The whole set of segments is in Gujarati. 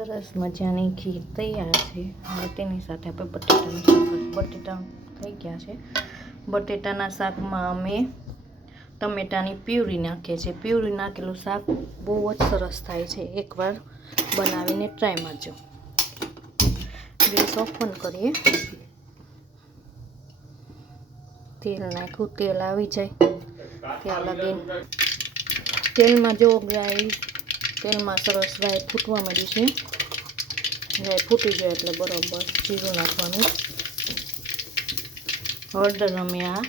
સરસ મજાની ખીર તૈયાર છે। હવે તેની સાથે આપણે બટેટાનું શાક, બટેટા થઈ ગયા છે। બટેટાના શાકમાં અમે ટમેટાની પ્યુરી નાખીએ છીએ। પ્યુરી નાખેલું શાક બહુ જ સરસ થાય છે, એકવાર બનાવીને ટ્રાય મારજો। ગેસ ઓપન કરીએ, તેલ નાખ્યું, તેલ આવી જાય ત્યાં લગીને તેલમાં જો ગાય તેલમાં સરસ ગાય ફૂટવા માંડી છે। ગાય ફૂટી જાય એટલે બરોબર જીરું નાખવાનું। હળદર અમે આ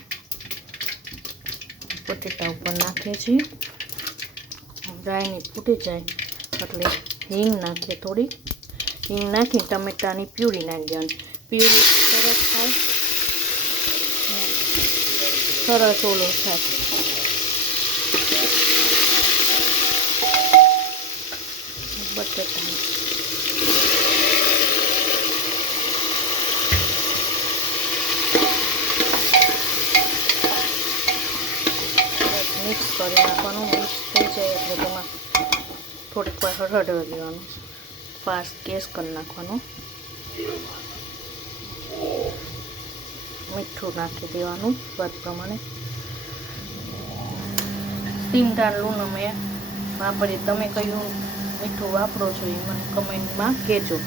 બટેટા ઉપર નાખીએ છીએ। ગાયની ફૂટી જાય એટલે હિંગ નાખીએ, થોડી હિંગ નાખી ટમેટાની પ્યુરી નાખી દેવાની। પ્યુરી સરસ થાય, સરસ ઓલું થાય। બટેટા મિક્સ કરી નાખવાનું। મિક્સ થઈ જાય એટલે તેમાં થોડીક વાર હળદર દેવાનું, ફાસ્ટ ગેસ કરી નાખવાનું, મીઠું નાખી દેવાનું સ્વાદ પ્રમાણે। સીંગદાણ લૂણ અમે વાપરીએ, તમે કયું મીઠું વાપરો છો એ મને કમેન્ટમાં કહેજો।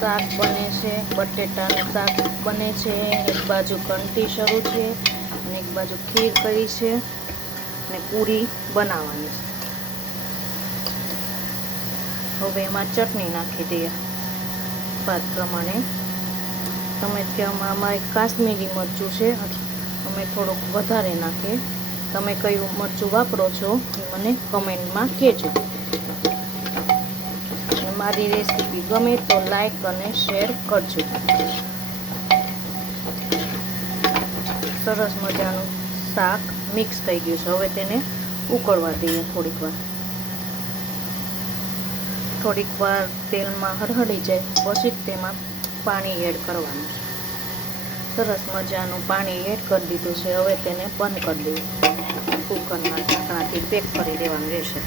શાક બને છે, બટેટાનું શાક બને છે, એક બાજુ ઘંટી શરૂ છે અને એક બાજુ ખીર કરી છે અને પૂરી બનાવવાની છે। હવે એમાં ચટણી નાખી દઈએ સ્વાદ પ્રમાણે। તમે ત્યાં અમારે કાશ્મીરી મરચું છે, અમે થોડુંક વધારે નાખીએ। તમે કયું મરચું વાપરો છો એ મને કમેન્ટમાં કહેજો। મારી રેસીપી ગમે તો લાઈક અને શેર કરજો। સરસ મજાનું શાક મિક્સ થઈ ગયું છે। હવે તેને ઉકળવા દઈએ થોડીક વાર તેલમાં હળહળી જાય પછી તેમાં પાણી એડ કરવાનું છે। સરસ મજાનું પાણી એડ કરી દીધું છે। હવે તેને બંધ કરી દઈએ, કુકરના ઢાંકણાથી પેક કરી દેવાનું રહેશે।